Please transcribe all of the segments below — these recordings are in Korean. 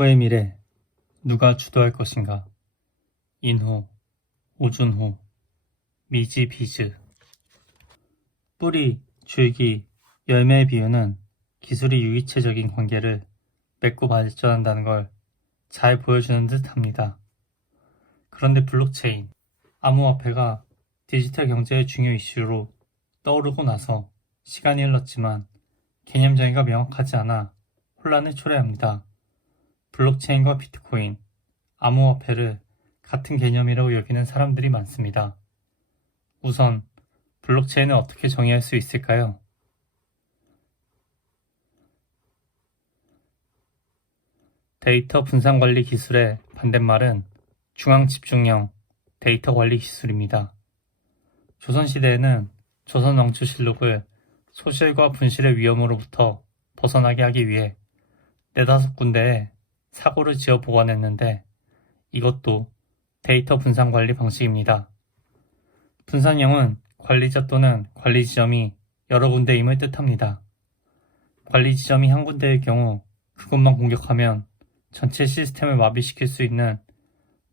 후의 미래 누가 주도할 것인가? 인호, 오준호, 미지 비즈. 뿌리, 줄기, 열매의 비유는 기술이 유기체적인 관계를 맺고 발전한다는 걸 잘 보여주는 듯 합니다. 그런데 블록체인, 암호화폐가 디지털 경제의 중요 이슈로 떠오르고 나서 시간이 흘렀지만 개념 정의가 명확하지 않아 혼란을 초래합니다. 블록체인과 비트코인, 암호화폐를 같은 개념이라고 여기는 사람들이 많습니다. 우선 블록체인을 어떻게 정의할 수 있을까요? 데이터 분산 관리 기술의 반대말은 중앙 집중형 데이터 관리 기술입니다. 조선시대에는 조선 왕조실록을 소실과 분실의 위험으로부터 벗어나게 하기 위해 4-5군데에 사고를 지어 보관했는데 이것도 데이터 분산 관리 방식입니다. 분산형은 관리자 또는 관리 지점이 여러 군데임을 뜻합니다. 관리 지점이 한 군데일 경우 그곳만 공격하면 전체 시스템을 마비시킬 수 있는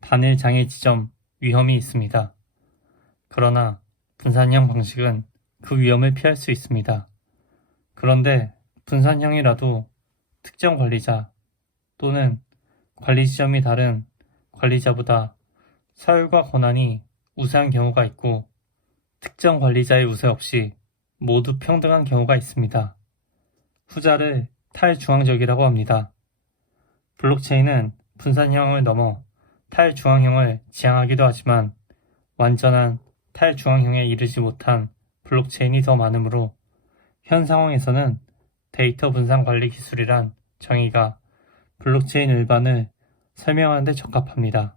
단일 장애 지점 위험이 있습니다. 그러나 분산형 방식은 그 위험을 피할 수 있습니다. 그런데 분산형이라도 특정 관리자 또는 관리 지점이 다른 관리자보다 서열과 권한이 우세한 경우가 있고 특정 관리자의 우세 없이 모두 평등한 경우가 있습니다. 후자를 탈중앙적이라고 합니다. 블록체인은 분산형을 넘어 탈중앙형을 지향하기도 하지만 완전한 탈중앙형에 이르지 못한 블록체인이 더 많으므로 현 상황에서는 데이터 분산 관리 기술이란 정의가 블록체인 일반을 설명하는 데 적합합니다.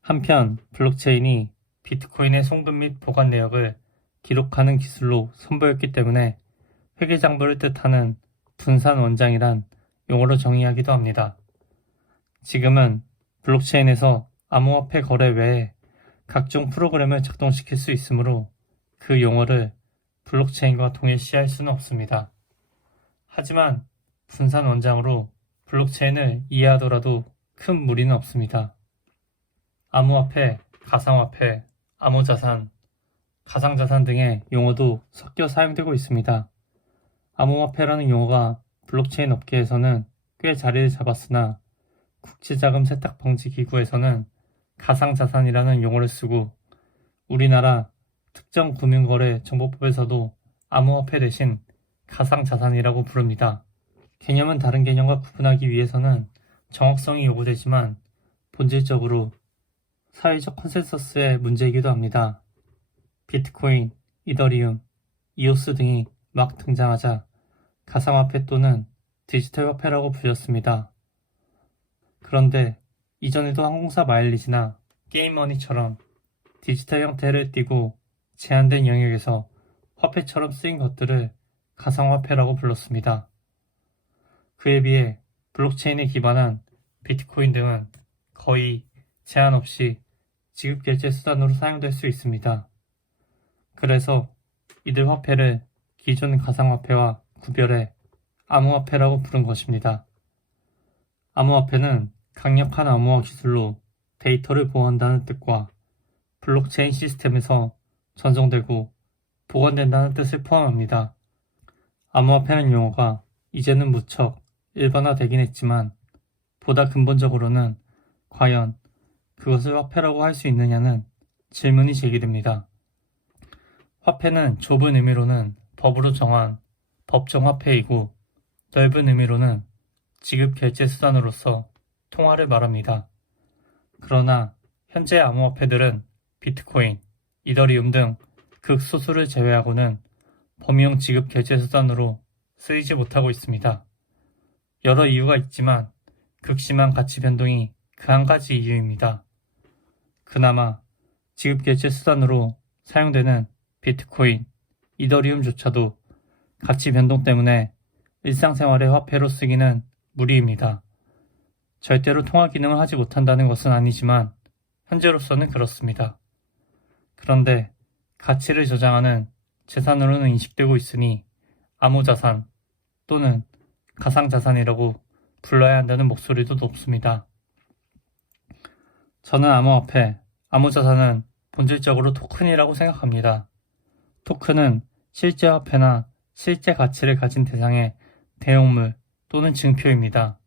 한편 블록체인이 비트코인의 송금 및 보관 내역을 기록하는 기술로 선보였기 때문에 회계장부를 뜻하는 분산 원장이란 용어로 정의하기도 합니다. 지금은 블록체인에서 암호화폐 거래 외에 각종 프로그램을 작동시킬 수 있으므로 그 용어를 블록체인과 동일시할 수는 없습니다. 하지만 분산 원장으로 블록체인을 이해하더라도 큰 무리는 없습니다. 암호화폐, 가상화폐, 암호자산, 가상자산 등의 용어도 섞여 사용되고 있습니다. 암호화폐라는 용어가 블록체인 업계에서는 꽤 자리를 잡았으나 국제자금 세탁방지기구에서는 가상자산이라는 용어를 쓰고 우리나라 특정금융거래정보법에서도 암호화폐 대신 가상자산이라고 부릅니다. 개념은 다른 개념과 구분하기 위해서는 정확성이 요구되지만 본질적으로 사회적 컨센서스의 문제이기도 합니다. 비트코인, 이더리움, 이오스 등이 막 등장하자 가상화폐 또는 디지털 화폐라고 불렸습니다. 그런데 이전에도 항공사 마일리지나 게임머니처럼 디지털 형태를 띠고 제한된 영역에서 화폐처럼 쓰인 것들을 가상화폐라고 불렀습니다. 그에 비해 블록체인에 기반한 비트코인 등은 거의 제한 없이 지급결제 수단으로 사용될 수 있습니다. 그래서 이들 화폐를 기존 가상화폐와 구별해 암호화폐라고 부른 것입니다. 암호화폐는 강력한 암호화 기술로 데이터를 보호한다는 뜻과 블록체인 시스템에서 전송되고 보관된다는 뜻을 포함합니다. 암호화폐는 용어가 이제는 무척 일반화되긴 했지만 보다 근본적으로는 과연 그것을 화폐라고 할 수 있느냐는 질문이 제기됩니다. 화폐는 좁은 의미로는 법으로 정한 법정 화폐이고 넓은 의미로는 지급 결제 수단으로서 통화를 말합니다. 그러나 현재 암호화폐들은 비트코인, 이더리움 등 극소수를 제외하고는 범용 지급 결제 수단으로 쓰이지 못하고 있습니다. 여러 이유가 있지만 극심한 가치 변동이 그 한 가지 이유입니다. 그나마 지급 결제 수단으로 사용되는 비트코인, 이더리움조차도 가치 변동 때문에 일상생활의 화폐로 쓰기는 무리입니다. 절대로 통화 기능을 하지 못한다는 것은 아니지만 현재로서는 그렇습니다. 그런데 가치를 저장하는 재산으로는 인식되고 있으니 암호자산 또는 가상자산이라고 불러야 한다는 목소리도 높습니다. 저는 암호화폐, 암호자산은 본질적으로 토큰이라고 생각합니다. 토큰은 실제 화폐나 실제 가치를 가진 대상의 대용물 또는 증표입니다.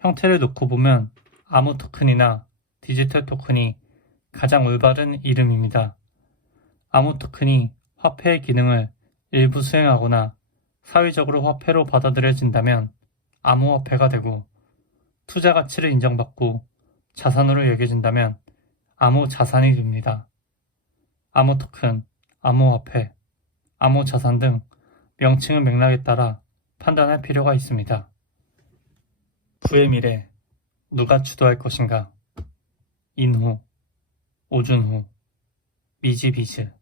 형태를 놓고 보면 암호 토큰이나 디지털 토큰이 가장 올바른 이름입니다. 암호 토큰이 화폐의 기능을 일부 수행하거나 사회적으로 화폐로 받아들여진다면 암호화폐가 되고, 투자 가치를 인정받고 자산으로 여겨진다면 암호자산이 됩니다. 암호토큰, 암호화폐, 암호자산 등 명칭의 맥락에 따라 판단할 필요가 있습니다. 부의 미래, 누가 주도할 것인가? 인후, 오준후, 미지비즈